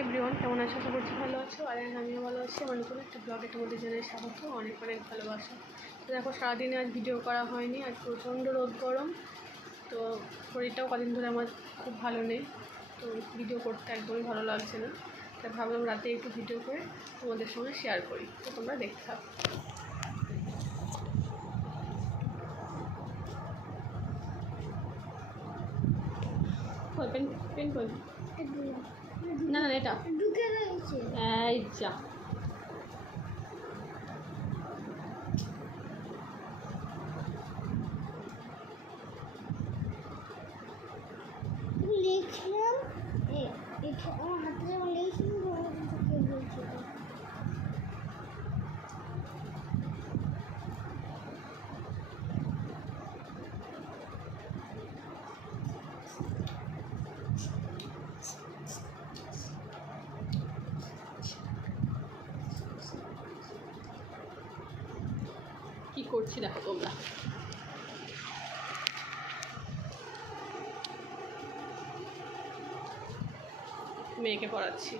Everyone, কেমন আছো? আশা করছি ভালো আছো। আর আমিও ভালো আছি। আমার নতুন একটা ব্লগে তোমাদের জানাই স্বাগত, অনেক অনেক ভালোবাসা। তো দেখো, সারাদিনে আজ ভিডিও করা হয়নি, আজ প্রচণ্ড রোদ গরম। তো শরীরটাও কদিন ধরে আমার খুব ভালো নেই, তো ভিডিও করতে একদমই ভালো লাগছে না। তাই ভাবলাম রাতে একটু ভিডিও করে তোমাদের সঙ্গে শেয়ার করি, তো তোমরা দেখতে থাকো। পেন পেন কই? না না, এটা ঢুকে রয়েছে। এই যা, লিখলাম আমার হাতে যেমন লিখলাম ঢুকে রয়েছে। কী করছি দেখো তোমরা। মেয়েকে পড়াচ্ছি।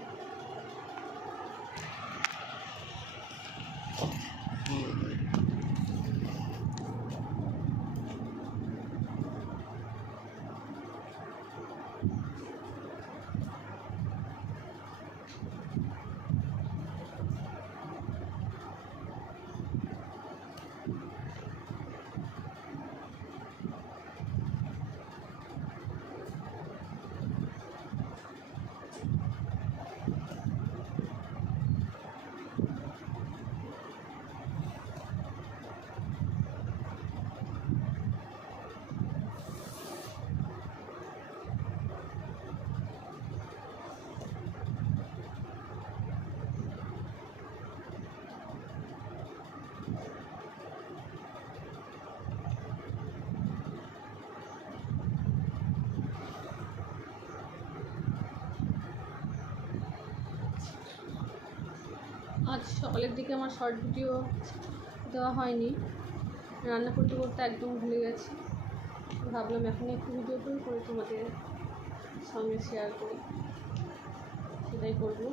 আজ সকালের দিকে আমার শর্ট ভিডিও দেওয়া হয়নি, রান্না করতে করতে একদম ভুলে গেছি। ভাবলাম এখন একটু ভিডিও করে তোমাদের সঙ্গে শেয়ার করি, সেটাই করবো।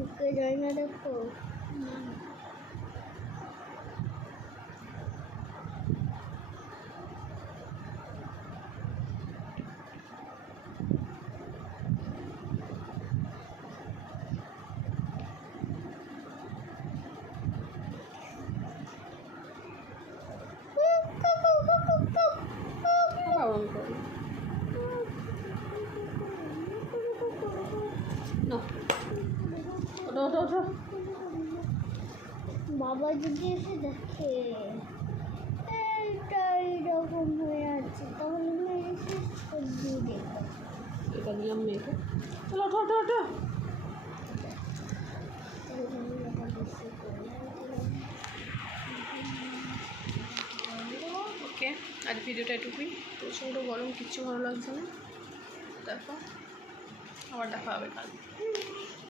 ঢুকে যায় না, দেখো। বাবা যদি এসে দেখে এইটা এইরকম হয়ে আছে, তাহলে এসে সবজি দেখো। এটা দিলাম মেয়েকে। চলো ওঠো ওঠো ওঠো। ওকে, আজ ভিডিওটা এটুকুই। প্রচণ্ড গরম, কিচ্ছু ভালো লাগছে না। দেখো, আবার দেখা হবে কাল।